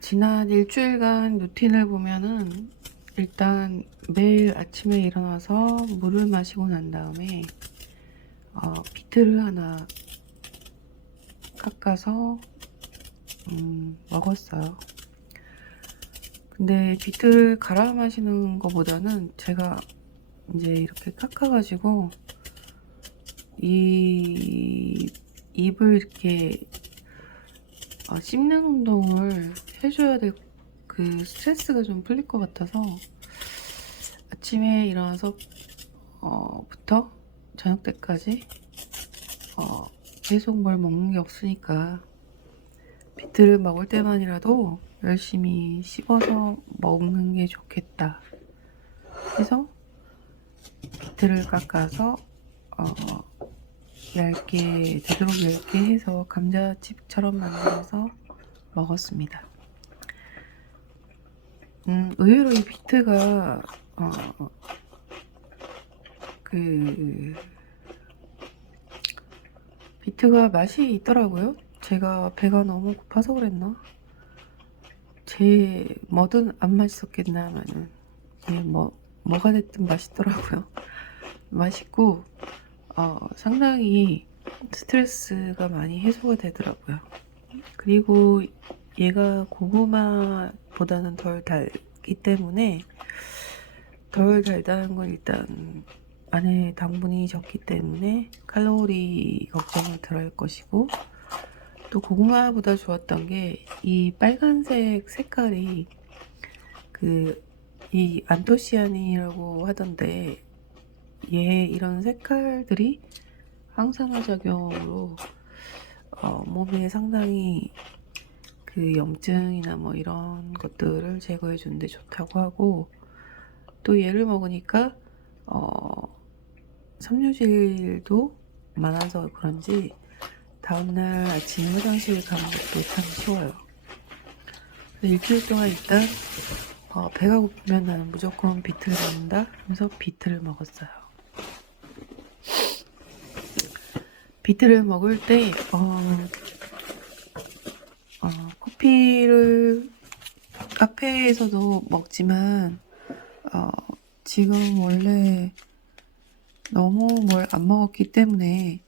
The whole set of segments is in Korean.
지난 일주일간 루틴을 보면은 일단 매일 아침에 일어나서 물을 마시고 난 다음에 비트를 하나 깎아서 먹었어요. 근데 비트를 갈아 마시는 것보다는 제가 이제 이렇게 깎아가지고 이 입을 이렇게 씹는 운동을 해줘야 될 그 스트레스가 좀 풀릴 것 같아서 아침에 일어나서 부터 저녁 때까지 계속 뭘 먹는 게 없으니까 비트를 먹을 때만이라도 열심히 씹어서 먹는 게 좋겠다 해서 비트를 깎아서 얇게, 되도록 얇게 해서 감자칩처럼 만들어서 먹었습니다. 의외로 이 비트가 비트가 맛이 있더라고요. 제가 배가 너무 고파서 그랬나? 제 뭐든 안 맛있었겠나마는 뭐가 됐든 맛있더라고요. 맛있고 상당히 스트레스가 많이 해소가 되더라고요. 그리고 얘가 고구마보다는 덜 달기 때문에 덜 달다는 건 일단 안에 당분이 적기 때문에 칼로리 걱정을 덜 할 것이고, 또 고구마보다 좋았던 게 이 빨간색 색깔이 이 안토시아닌이라고 하던데, 얘 이런 색깔들이 항산화 작용으로 몸에 상당히 염증이나 뭐 이런 것들을 제거해 주는데 좋다고 하고, 또 얘를 먹으니까 섬유질도 많아서 그런지 다음날 아침 화장실 가는 것도 참 쉬워요. 일주일 동안 일단 배가 고프면 나는 무조건 비트를 먹는다 하면서 비트를 먹었어요. 비트를 먹을 때 커피를 카페에서도 먹지만 지금 원래 너무 뭘 안 먹었기 때문에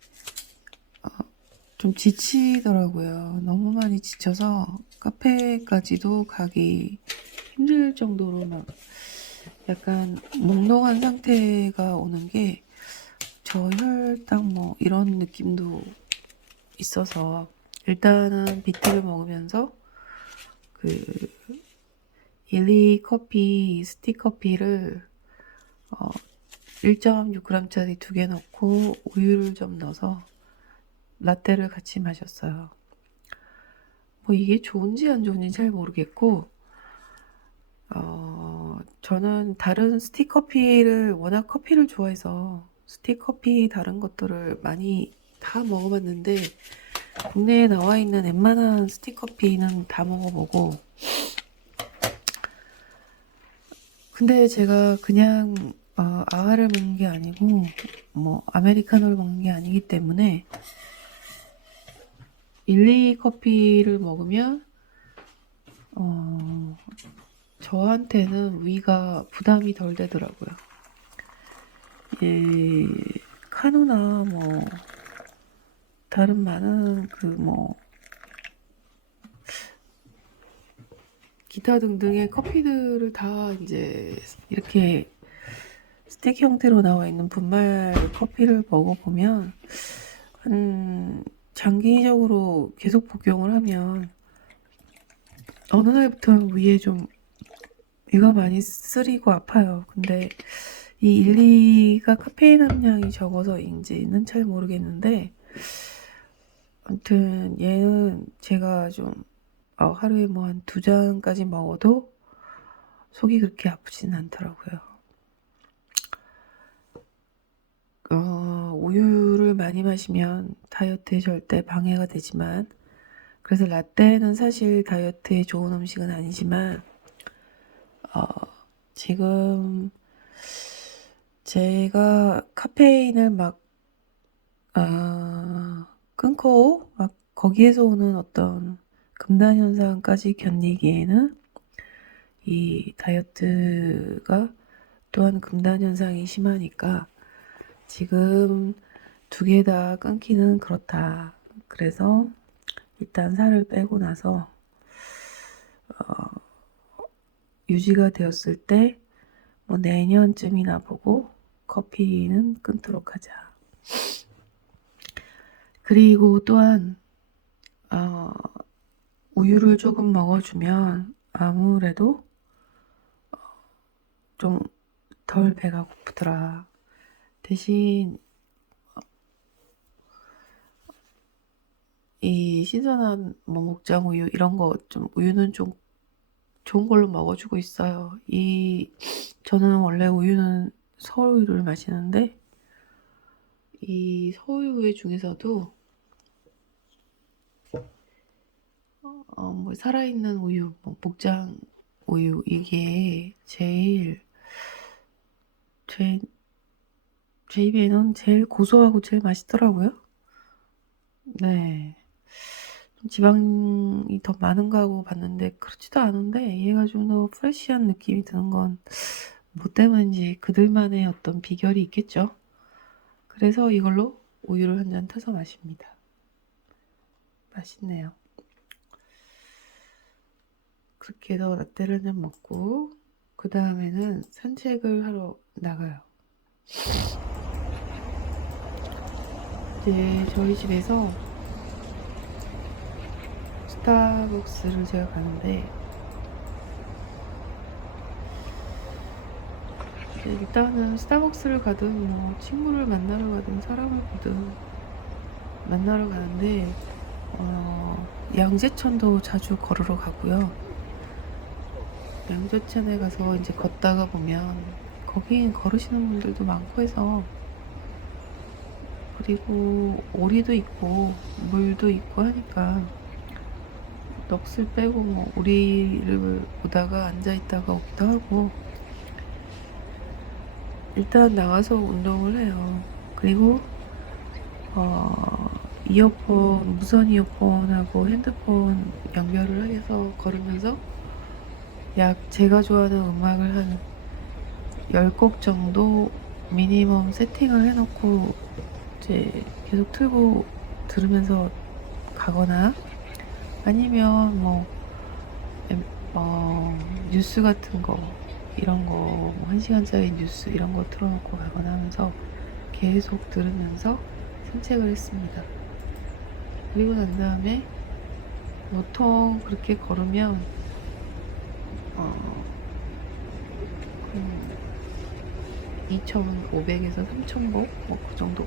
좀 지치더라고요. 너무 많이 지쳐서 카페까지도 가기 힘들 정도로 막 약간 몽롱한 상태가 오는 게 저혈당 뭐 이런 느낌도 있어서, 일단은 비트를 먹으면서 일리 커피 스틱 커피를 1.6g짜리 2개 넣고 우유를 좀 넣어서 라떼를 같이 마셨어요. 뭐 이게 좋은지 안 좋은지 잘 모르겠고, 저는 다른 스틱 커피를 워낙 커피를 좋아해서 스틱 커피 다른 것들을 많이 다 먹어봤는데, 국내에 나와 있는 웬만한 스틱 커피는 다 먹어보고, 근데 제가 그냥 아아를 먹는 게 아니고 뭐 아메리카노를 먹는 게 아니기 때문에 일리 커피를 먹으면 저한테는 위가 부담이 덜 되더라고요. 카누나 뭐 다른 많은 기타 등등의 커피들을 다 이제 이렇게 스틱 형태로 나와 있는 분말 커피를 먹어보면 장기적으로 계속 복용을 하면 어느 날부터는 위가 많이 쓰리고 아파요. 근데 이 일리가 카페인 함량이 적어서인지는 잘 모르겠는데, 아무튼 얘는 제가 좀 하루에 뭐 한 2잔까지 먹어도 속이 그렇게 아프진 않더라고요. 우유를 많이 마시면 다이어트에 절대 방해가 되지만, 그래서 라떼는 사실 다이어트에 좋은 음식은 아니지만 지금 제가 카페인을 막 끊고 막 거기에서 오는 어떤 금단 현상까지 견디기에는 이 다이어트가 또한 금단 현상이 심하니까 지금 두 개 다 끊기는 그렇다. 그래서 일단 살을 빼고 나서 유지가 되었을 때 뭐 내년쯤이나 보고 커피는 끊도록 하자. 그리고 또한 우유를 조금 먹어주면 아무래도 좀 덜 배가 고프더라. 대신 이 신선한 뭐 목장 우유 이런 거 좀 우유는 좀 좋은 걸로 먹어주고 있어요. 저는 원래 우유는 서울우유를 마시는데 이 서울우유 중에서도 뭐 살아있는 우유, 뭐 목장 우유 이게 제 입에는 제일 고소하고 제일 맛있더라고요. 네. 지방이 더 많은가 하고 봤는데 그렇지도 않은데 얘가 좀 더 프레시한 느낌이 드는 건 뭐 때문인지 그들만의 어떤 비결이 있겠죠. 그래서 이걸로 우유를 한 잔 타서 마십니다. 맛있네요. 그렇게 해서 라떼를 한 잔 먹고 그 다음에는 산책을 하러 나가요. 이제 저희 집에서 스타벅스를 제가 가는데 일단은 스타벅스를 가든 뭐 친구를 만나러 가든 사람을 보든 만나러 가는데 양재천도 자주 걸으러 가고요. 양재천에 가서 이제 걷다가 보면 거긴 걸으시는 분들도 많고 해서 그리고 오리도 있고 물도 있고 하니까 넋을 빼고 뭐 오리를 보다가 앉아있다가 오기도 하고 일단 나가서 운동을 해요. 그리고 이어폰, 무선 이어폰하고 핸드폰 연결을 해서 걸으면서 약 제가 좋아하는 음악을 한 10곡 정도 미니멈 세팅을 해놓고 이제 계속 틀고 들으면서 가거나 아니면 뭐 뉴스 같은 거 이런 거 뭐 1시간짜리 뉴스 이런 거 틀어놓고 가거나 하면서 계속 들으면서 산책을 했습니다. 그리고 난 다음에 보통 그렇게 걸으면 2,500에서 3,000보 뭐 그 정도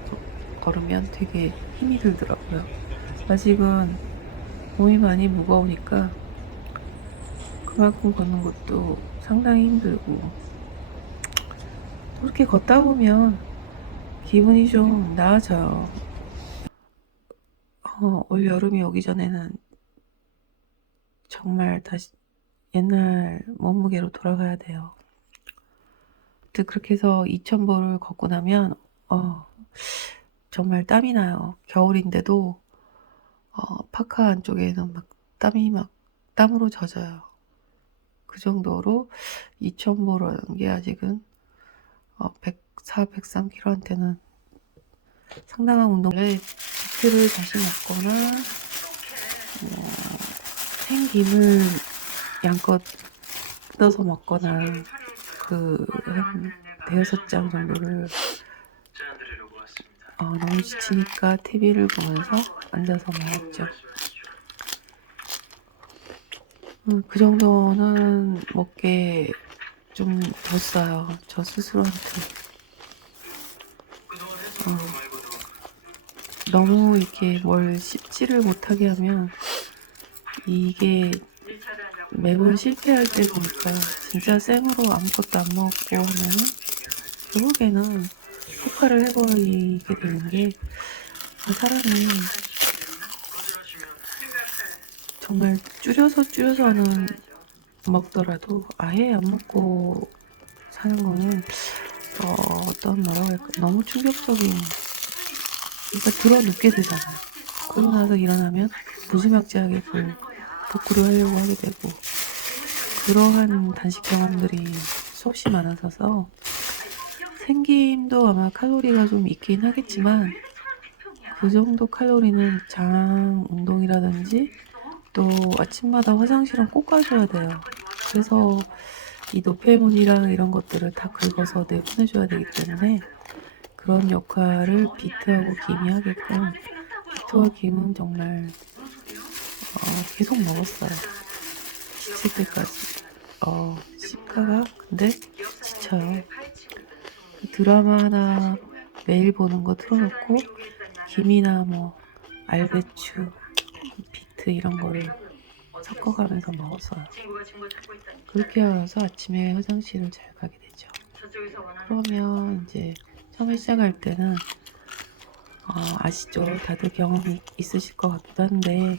걸으면 되게 힘이 들더라고요. 아직은 몸이 많이 무거우니까 그만큼 걷는 것도 상당히 힘들고 그렇게 걷다 보면 기분이 좀 나아져요. 올 여름이 오기 전에는 정말 다시 옛날 몸무게로 돌아가야 돼요. 그렇게 해서 2,000보를 걷고 나면 정말 땀이 나요. 겨울인데도 파카 안쪽에는 막 땀으로 젖어요. 그 정도로 2,000보라는 게 아직은 104, 103kg한테는 상당한 운동을 비트를 다시 먹거나 생김을 양껏 뜯어서 먹거나 한 대여섯 장 정도를 너무 지치니까 TV를 보면서 앉아서 먹었죠. 그 정도는 먹게 좀 뒀어요. 저 스스로한테. 너무 이렇게 뭘 씹지를 못하게 하면 이게 매번 실패할 때 보니까 진짜 생으로 아무것도 안 먹고 하면 결국에는 폭발을 해버리게 되는 게 사람이 정말 줄여서는 먹더라도 아예 안 먹고 사는 거는 뭐라고 할까 너무 충격적인 그러니까 들어 눕게 되잖아요. 그러고 나서 일어나면 무지막지하게 복구를 하려고 하게 되고, 그러한 단식 경험들이 수없이 많아서서 생김도 아마 칼로리가 좀 있긴 하겠지만 그 정도 칼로리는 장 운동이라든지 또 아침마다 화장실은 꼭 가줘야 돼요. 그래서 이 노폐물이랑 이런 것들을 다 긁어서 내보내줘야 되기 때문에 그런 역할을 비트하고 김이 하게끔, 비트와 김은 정말 계속 먹었어요. 지칠 때까지. 씹다가 근데 지쳐요. 드라마 하나 매일 보는 거 틀어놓고 김이나 뭐 알배추, 비트 이런 거를 섞어가면서 먹었어요. 그렇게 하면서 아침에 화장실을 잘 가게 되죠. 그러면 이제 처음에 시작할 때는 아시죠? 다들 경험이 있으실 것 같기도 한데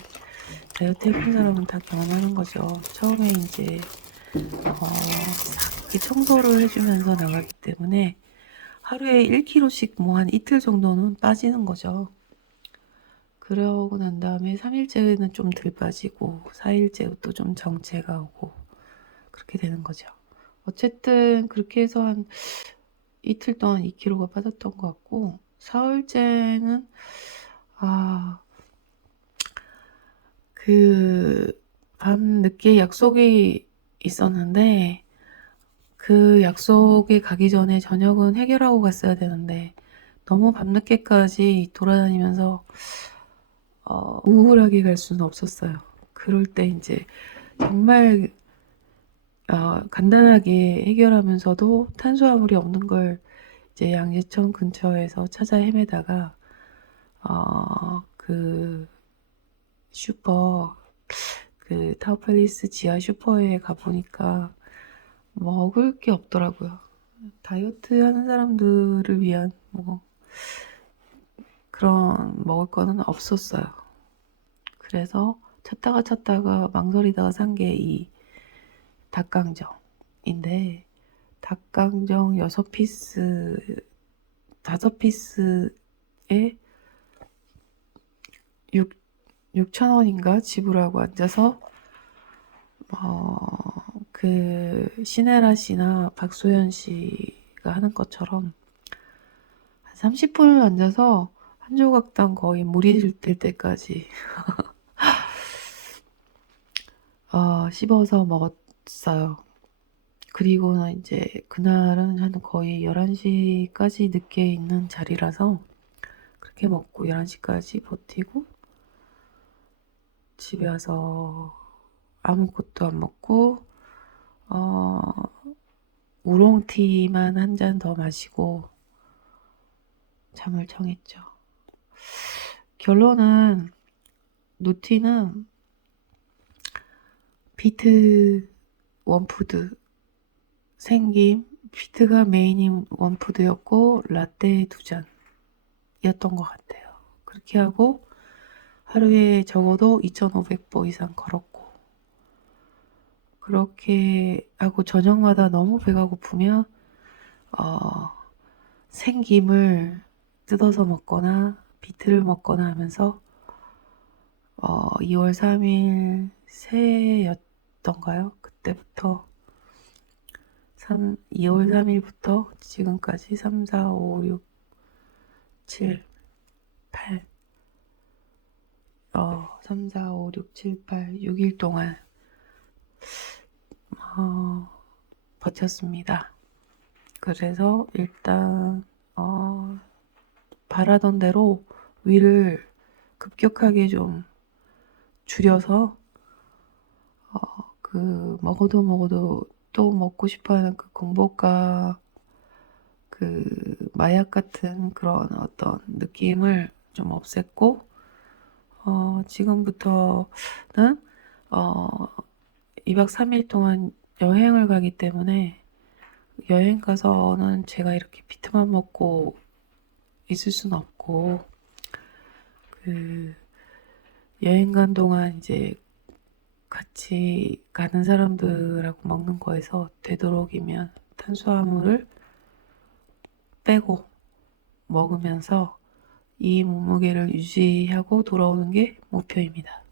다이어트 해본 사람은 다 경험하는 거죠. 처음에 이제 싹 청소를 해주면서 나가기 때문에 하루에 1kg씩 뭐 한 이틀 정도는 빠지는 거죠. 그러고 난 다음에 3일째는 좀 덜 빠지고 4일째 또 좀 정체가 오고 그렇게 되는 거죠. 어쨌든 그렇게 해서 한 이틀 동안 2kg가 빠졌던 것 같고, 4일째는 밤 늦게 약속이 있었는데 그 약속에 가기 전에 저녁은 해결하고 갔어야 되는데 너무 밤늦게까지 돌아다니면서 우울하게 갈 수는 없었어요. 그럴 때 이제 정말 간단하게 해결하면서도 탄수화물이 없는 걸 이제 양재천 근처에서 찾아 헤매다가 그 슈퍼, 그 타우팰리스 지하 슈퍼에 가보니까 먹을 게 없더라고요. 다이어트 하는 사람들을 위한 뭐 그런 먹을 거는 없었어요. 그래서 찾다가 망설이다가 산 게 이 닭강정인데, 닭강정 6피스, 5피스에 6,000원인가 지불하고 앉아서 그 신혜라 씨나 박소연 씨가 하는 것처럼 한 30분을 앉아서 한 조각당 거의 물이 들 때까지 씹어서 먹었어요. 그리고는 이제 그날은 한 거의 11시까지 늦게 있는 자리라서 그렇게 먹고 11시까지 버티고 집에 와서 아무것도 안 먹고 우롱티만 한 잔 더 마시고 잠을 청했죠. 결론은 루틴은 비트 원푸드 생김, 비트가 메인인 원푸드였고 라떼 2잔이었던 것 같아요. 그렇게 하고 하루에 적어도 2,500보 이상 걸었고, 그렇게 하고 저녁마다 너무 배가 고프면 생김을 뜯어서 먹거나 비트를 먹거나 하면서 2월 3일 새해였던가요? 그때부터 2월 3일부터 지금까지 3, 4, 5, 6, 7, 8 3, 4, 5, 6, 7, 8 6일 동안 버텼습니다. 그래서 일단 바라던 대로 위를 급격하게 좀 줄여서 그 먹어도 또 먹고 싶어하는 그 공복과 그 마약 같은 그런 어떤 느낌을 좀 없앴고, 지금부터는 2박 3일 동안 여행을 가기 때문에 여행 가서는 제가 이렇게 비트만 먹고 있을 수는 없고, 그 여행 간 동안 이제 같이 가는 사람들하고 먹는 거에서 되도록이면 탄수화물을 빼고 먹으면서 이 몸무게를 유지하고 돌아오는 게 목표입니다.